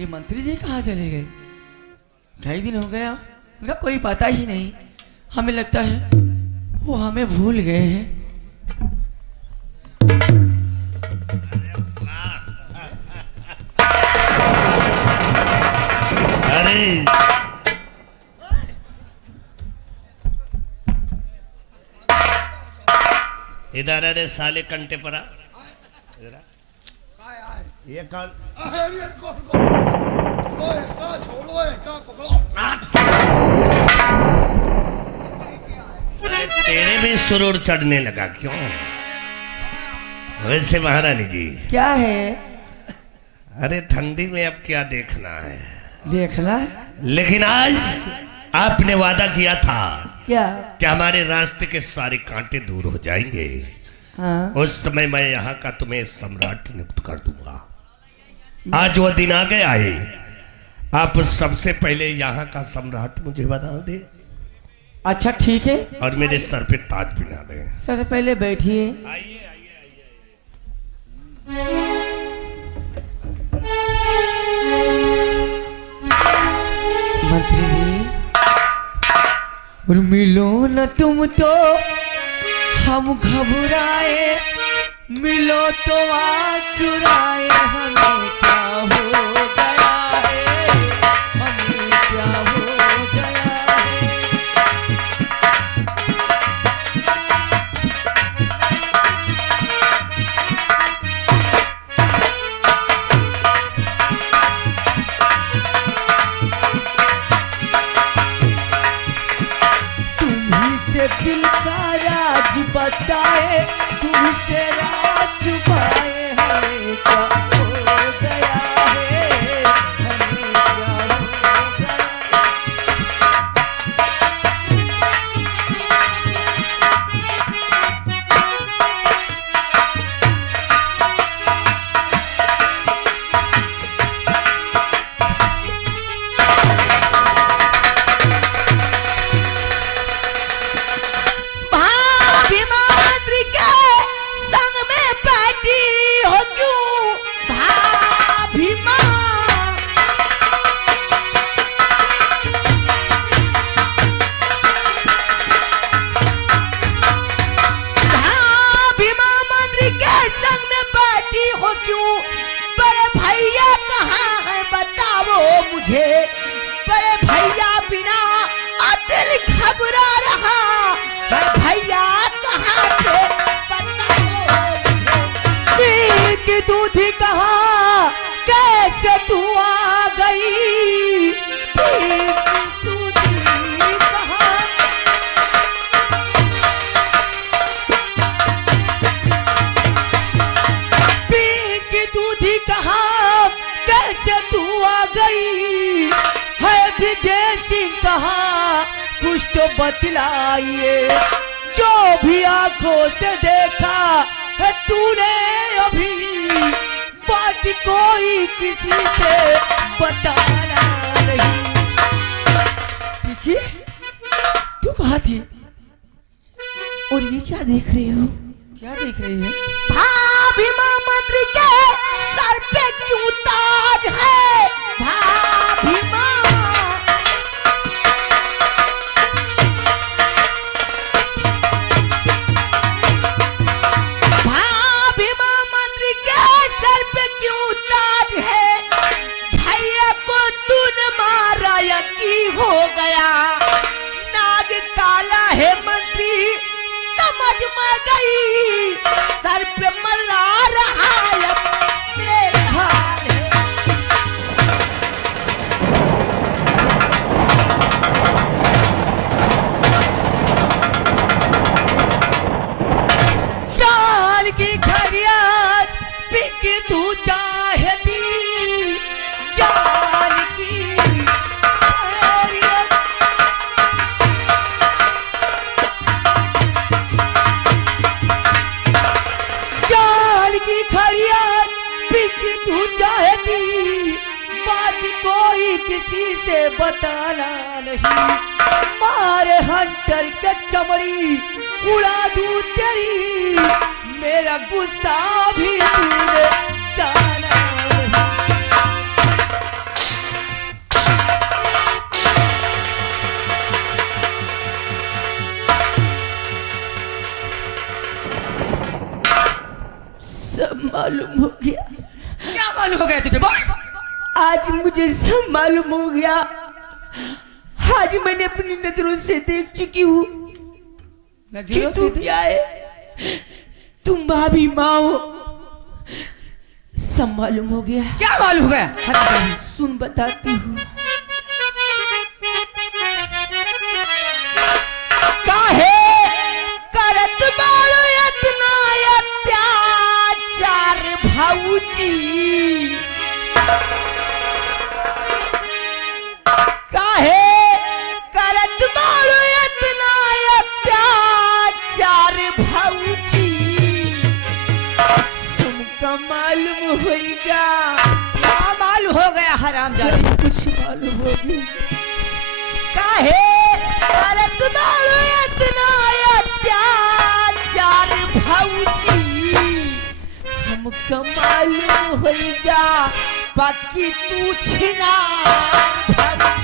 ये मंत्री जी कहाँ चले गए? कई दिन हो गया उनका कोई पता ही नहीं। हमें लगता है वो हमें भूल गए हैं। अरे इधर अरे साले कंटे परा ये कौन? तेरे भी सुरूर चढ़ने लगा क्यों? वैसे महारानी जी क्या है? अरे ठंडी में अब क्या देखना है? देखना? लेकिन आज आपने वादा किया था क्या? कि हमारे रास्ते के सारे कांटे दूर हो जाएंगे। हाँ। उस समय मैं यहाँ का तुम्हें सम्राट नियुक्त कर दूंगा। आज वो दिन आ गया है। आप सबसे पहले यहाँ का सम्राट मुझे बना दे। अच्छा ठीक है। और मेरे सर पे ताज पहना दे। सर पहले बैठिए। आइए आइए मंत्री जी और मिलो न तुम तो हम घबराए, मिलो तो आज चुराए। हमें क्या हो गया है? हमें क्या हो गया है? तुम्ही से दिल का राज बताए, तुम्ही से राज छुपाए। हमें क्या हो गया है? हमें क्या हो गया? भीमा मंत्री के संग में बैठी हो क्यों? भीमा भीमा मंत्री के संग में बैठी हो क्यों? बड़े भैया कहाँ है बताओ मुझे। बड़े भैया बिना दिल घबरा रहा। बड़े भैया कहाँ पे बताओ मुझे। की दूधी कहाँ कैसे तू आ गई? दूधी कहाँ? की दूधी कहाँ कैसे तू आ गई? है विजय सिंह कहाँ कुछ तो बतलाइए। जो भी आंखों से देखा है तूने अभी, बात कोई किसी से बताना नहीं। देखिए तू कहाँ थी और ये क्या देख रही हो? क्या देख रही है? भीमा मंत्री के सर पे क्यों ताज है? भीमा भीमा मंत्री के सर पे क्यों ताज है? भैया को तूने मारा या की हो गया? नाग काला है मंत्री समझ में गई। सर पे मल्ला रहा है तेरे हाल है। चाल की खरियात पिकी तू चाहती। चाल की खरियात चाल की खरियात पिकी तू चाहती। बात कोई किसी से बताना नहीं। मारे हंटर के चमड़ी उड़ा दूं तेरी। मेरा गुस्सा भी तूने जाना नहीं। सब मालूम हो गया। क्या मालूम हो गया तुझे? बोल। आज मुझे सब मालूम हो गया। आज मैंने अपनी नजरों से देख चुकी हूँ कि तू क्या है। तुम भाभी माँ हो, सब मालूम हो गया। क्या मालूम हो गया? सुन बताती हूँ। काहे करत बारो इतना अत्याचार भाऊजी, काहे करत बारो इतना अत्याचार भाऊजी, तुमका मालूम होगा। क्या मालूम हो गया हरामजादी? सब कुछ मालूम होगी। काहे करत बारो इतना अत्याचार भाऊजी, हमका मालूम होगा। बाकी तू छिनार भाऊजी।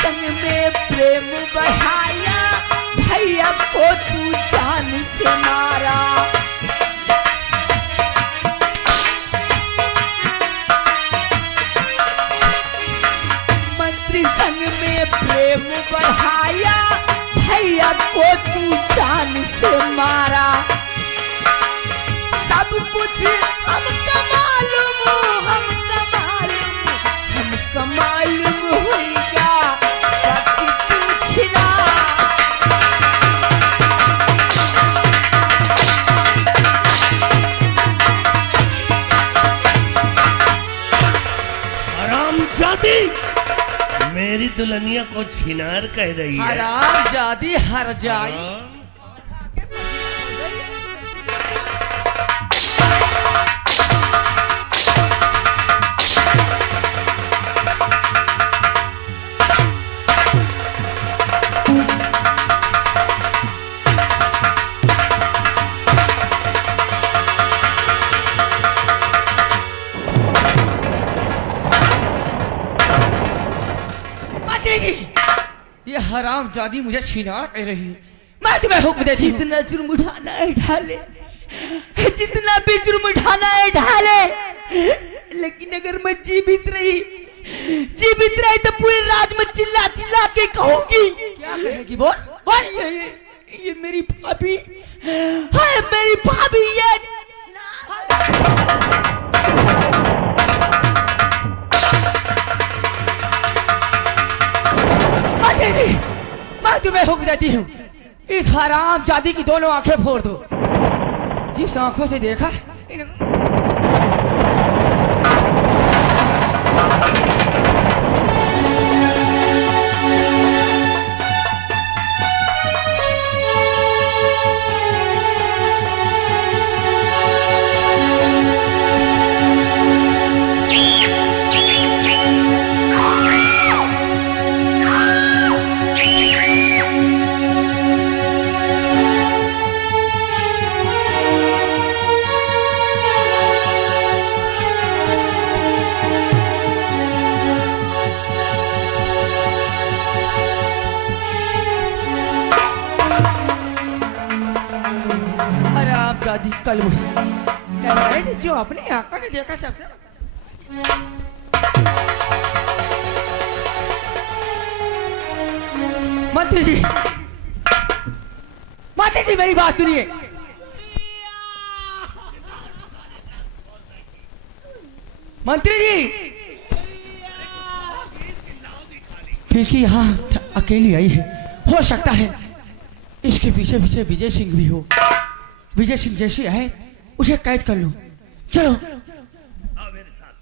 संग में प्रेम बढ़ाया, भैया को तू जान से मारा। मंत्री संग में प्रेम बढ़ाया, भैया को तू जान से मारा। सब कुछ हमका मालूम, हमका मालूम, हमका मालूम होगा। मेरी दुल्हनिया को छिनार कह रही है। हरामजादी हर जाई। ये हरामजादी मुझे छिनार कह रही है। मैं तुम्हें हुक्म देती हूँ। जितना जुर्म उठाना है ढाले, जितना भी जुर्म उठाना है ढाले, लेकिन अगर मैं जीवित रही तो पूरे राज में चिल्ला चिल्ला के कहूंगी। क्या कहेगी? बोल बोल। ये मेरी भाभी है, मेरी भाभी ये। मैं तुम्हें हुक्म देती हूँ, इस हरामजादी की दोनों आंखें फोड़ दो। जिस आंखों से देखा हरामजादी कलमुश जो अपने आंखों ने देखा सबसे। मंत्री जी, मंत्री जी मेरी बात सुनिए। मंत्री जी, खिड़की यहाँ अकेली आई है, हो सकता है इसके पीछे पीछे विजय सिंह भी हो। विजय सिंह जैसे है उसे कैद कर लो। चलो आओ मेरे साथ।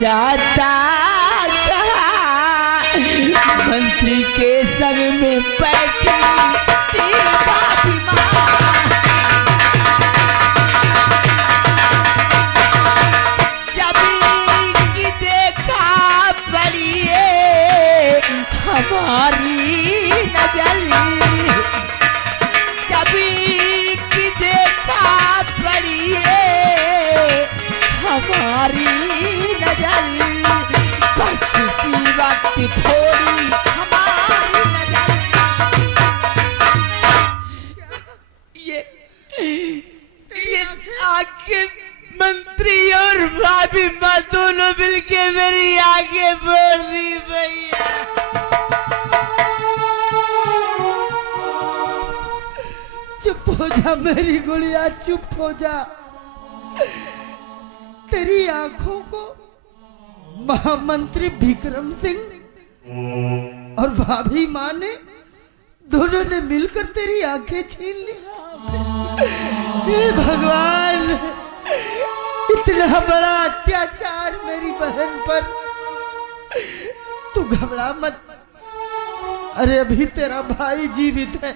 जाता कहा मंत्री के संग में बैठी थी भाभी माँ। जब की देखा पड़िए हमारी नजर, सभी की देखा पड़िए हमारी नजर, बस उसी वक्त थोड़ी हमारी नजर। ये आंखें मंत्री और भाभी माँ दोनों मिलके मेरी आंखें फोड़ दी भैया। चुप हो जा मेरी गुड़िया, चुप हो जा। तेरी आंखों को महामंत्री विक्रम सिंह और भाभी माँ ने दोनों ने मिलकर तेरी आंखें छीन ली। हे भगवान, इतना बड़ा अत्याचार मेरी बहन पर। तू घबरा मत, अरे अभी तेरा भाई जीवित है।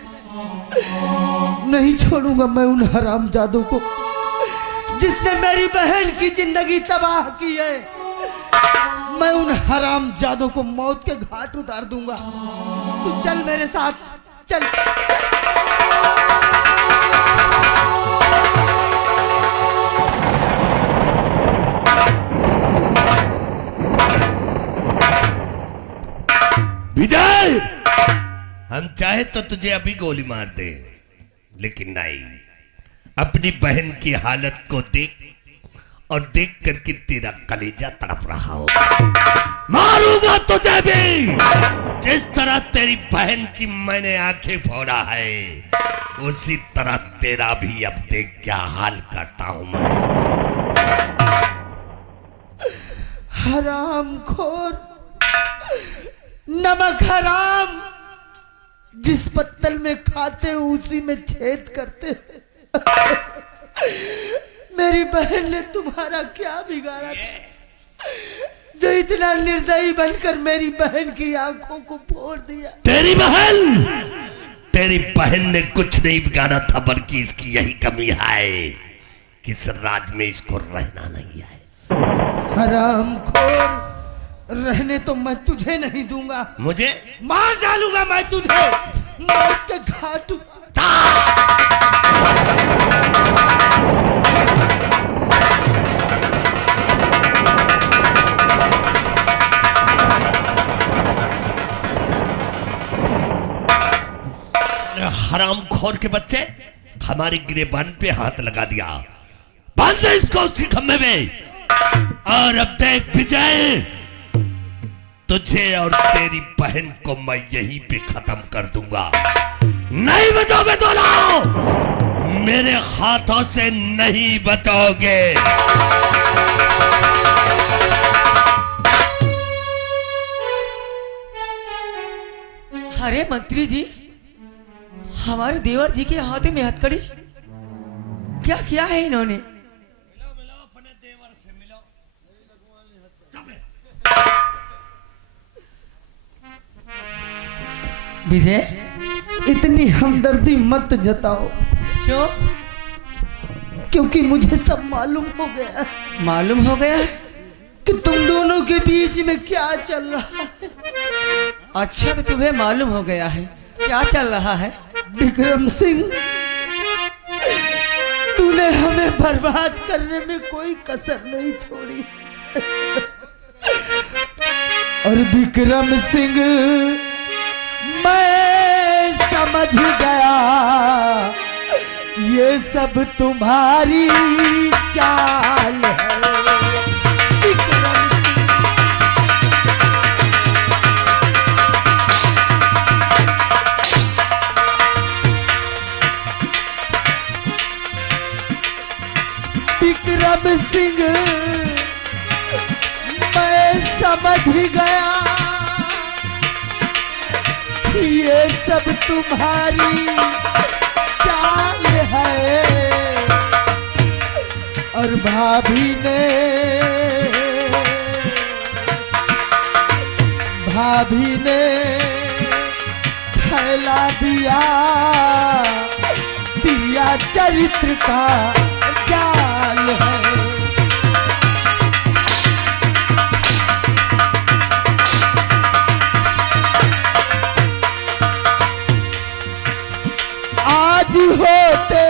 नहीं छोड़ूंगा मैं उन हरामजादों को जिसने मेरी बहन की जिंदगी तबाह की है। मैं उन हरामजादों को मौत के घाट उतार दूंगा। तू चल मेरे साथ, चल। विजय, हम चाहे तो तुझे अभी गोली मार दे, लेकिन नहीं, अपनी बहन की हालत को देख और देख करके तेरा कलेजा तड़प रहा होगा। मारूंगा तुझे भी, जिस तरह तेरी बहन की मैंने आंखें फोड़ा है, उसी तरह तेरा भी अब देख क्या हाल करता हूं मैं। हरामखोर, नमक हराम, जिस पत्तल में खाते हो उसी में छेद करते हो। मेरी बहन ने तुम्हारा क्या बिगाड़ा था जो इतना निर्दयी बनकर मेरी बहन की आंखों को फोड़ दिया? तेरी बहन ने कुछ नहीं बिगाड़ा था, बल्कि इसकी यही कमी है कि इस राज में इसको रहना नहीं है। हरामखोर, रहने तो मैं तुझे नहीं दूंगा। मुझे मार डालूंगा मैं तुझे, मौत के घाट। हरामखोर के बच्चे, हमारे गिरेबान पे हाथ लगा दिया। बांध दे इसको उसी खम्भे में। और अब देख विजय, तुझे और तेरी बहन को मैं यहीं पे खत्म कर दूंगा। नहीं बचोगे दोनों, मेरे हाथों से नहीं बचोगे। अरे मंत्री जी, हमारे देवर जी के हाथों में हथकड़ी क्या किया है इन्होंने? मिलो अपने देवर से मिलो। विजय, इतनी हमदर्दी मत जताओ। क्यों? क्योंकि मुझे सब मालूम हो गया। मालूम हो गया कि तुम दोनों के बीच में क्या चल रहा है। अच्छा, तो तुम्हें मालूम हो गया है क्या चल रहा है? विक्रम सिंह, तूने हमें बर्बाद करने में कोई कसर नहीं छोड़ी। और विक्रम सिंह, मैं समझ गया ये सब तुम्हारी चाल है। विक्रम सिंह, मैं समझ गया ये सब तुम्हारी चाल है। और भाभी ने फैला दिया चरित्र का जाल है। आज होते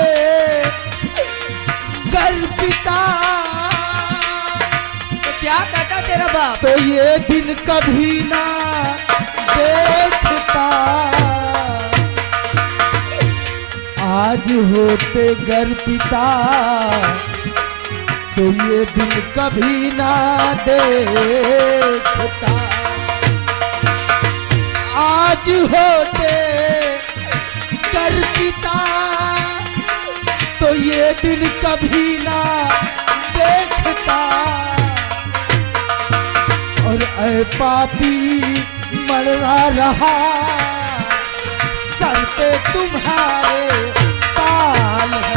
घर पिता तो क्या कहता तेरा बाप? तो ये दिन कभी ना देखता। आज होते घर पिता तो ये दिन कभी ना देखता। आज होते घर पिता तो ये दिन कभी ना देखता। और ऐ पापी मरवा रहा सर पे तुम्हारे ताल है।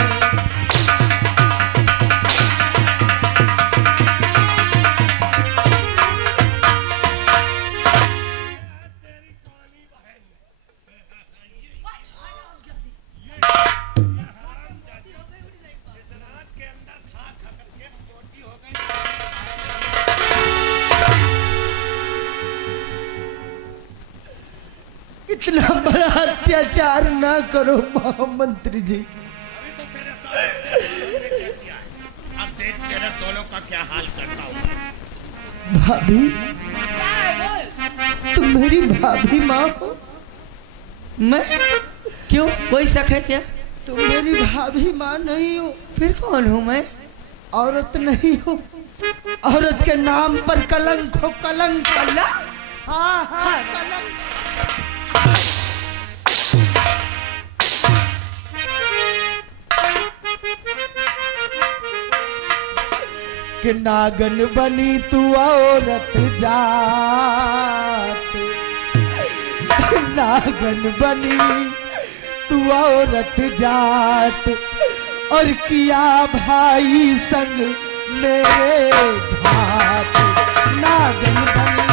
इतना बड़ा अत्याचार ना करो महामंत्री जी। अभी तो तेरे साथ किया। अब देख तेरे दोनों का क्या हाल करता हूँ। भाभी क्या है बोल? तुम मेरी भाभी माँ हो। मैं क्यों? कोई शक है क्या? तुम मेरी भाभी माँ नहीं हो। फिर कौन हूँ मैं? औरत नहीं हो। औरत के नाम पर कलंक हो, कलंक। अल्लाह। हाँ हाँ हाँ। कलंक। कि नागन बनी तू औरत जात। नागन बनी तू औरत जात। और किया भाई संग मेरे घात। नागन बनी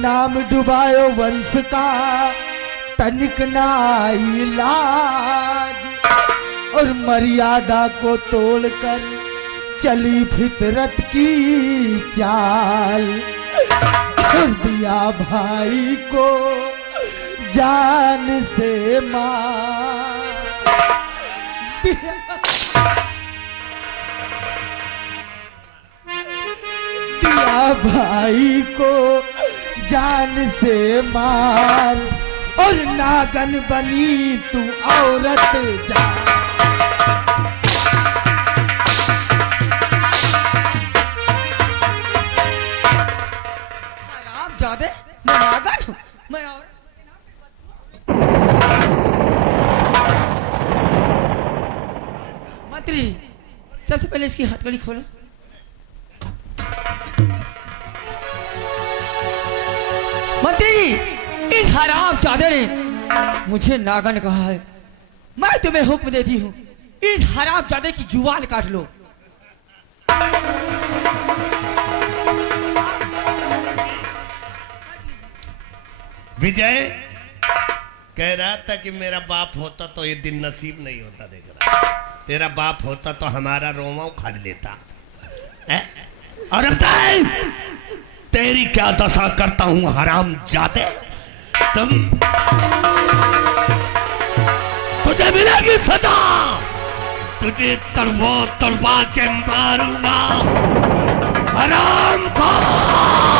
नाम डुबायो वंश का तनिक ना इलाज। और मर्यादा को तोड़कर चली फितरत की चाल। और दिया भाई को जान से मार। दिया भाई को जान से मार। और नागन बनी तू औरत जा। आप जादे मैं नागन हूँ। मैं औरत। मंत्री सबसे पहले इसकी हथकड़ी खोलो। मंत्री जी इस हराम चादर ने मुझे नागन कहा है। मैं तुम्हें हुक्म देती हूँ इस हराम चादर की जुबान काट लो। विजय कह रहा था कि मेरा बाप होता तो ये दिन नसीब नहीं होता। देख रहा तेरा बाप होता तो हमारा रोमा उखाड़ लेता है? और अब तेरी क्या दशा करता हूं हराम जाते। तुम तुझे मिलेगी सजा। तुझे तड़वा तड़वा के मारूंगा हराम खोर।